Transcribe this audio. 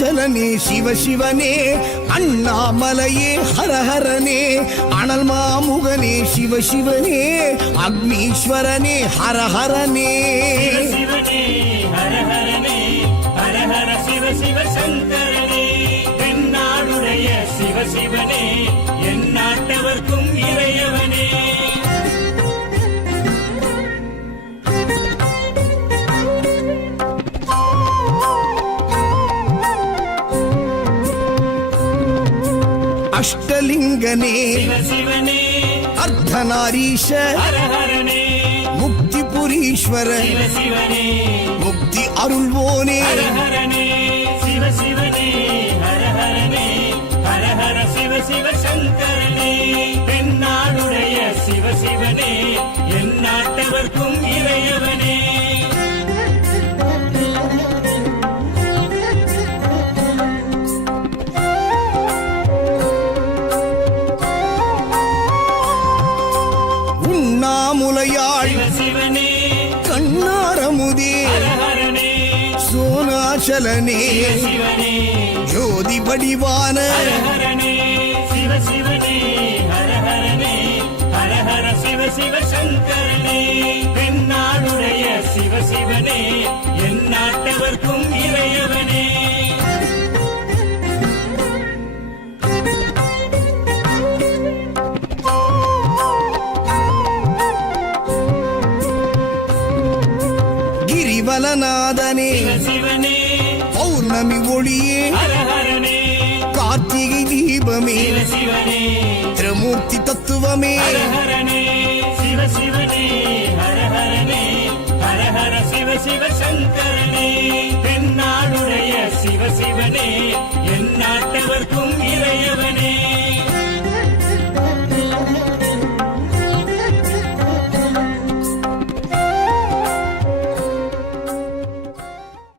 அருணாச்சலனே சிவசிவனே அண்ணாமலையே ஹரஹரனே அனல் மாமுகனே சிவசிவனே அக்னீஸ்வரனே ஹரஹரனே சிவனே ஹரஹரனே ஹரஹர சிவ சிவ சங்கரனே தென்னாடுடைய சிவசிவனே என் நாட்டவர்க்கும் இறையவனே அஷ்டலிங்கனே சிவசிவனே அர்த்தநாரீஷ ஹரஹரனே முக்திபுரீஸ்வர சிவசிவனே முக்தி அருள்வோனே ஹரஹரனே சிவசிவனே ஹரஹரனே ஹரஹர சிவ சிவ சங்கரனே தென்னாடுடைய சிவசிவனே என் நாட்டவர்க்கும் இறையவனே உண்ணாமுலையாள் சிவசிவனே கண்ணாரமுதே ஹரஹரனே சோனாச்சலனே சிவசிவனே ஜோதி வடிவான ஹரஹரனே சிவசிவனே ஹரஹரனே ஹரஹர சிவ சிவ சங்கரனே தென்னாடுடைய சிவசிவனே என் நாட்டவர்க்கும் இறையவனே கிரிவலநாதனே சிவசிவனே பௌர்ணமி ஒளியே ஹரஹரனே கார்த்திகை தீபமே சிவசிவனே திரிமூர்த்தி தத்துவமே ஹரஹரனே சிவசிவனே ஹரஹரனே ஹரஹர சிவ சிவ சங்கரனே தென்னாடுடைய சிவசிவனே என் நாட்டவர்க்கும் இறையவனே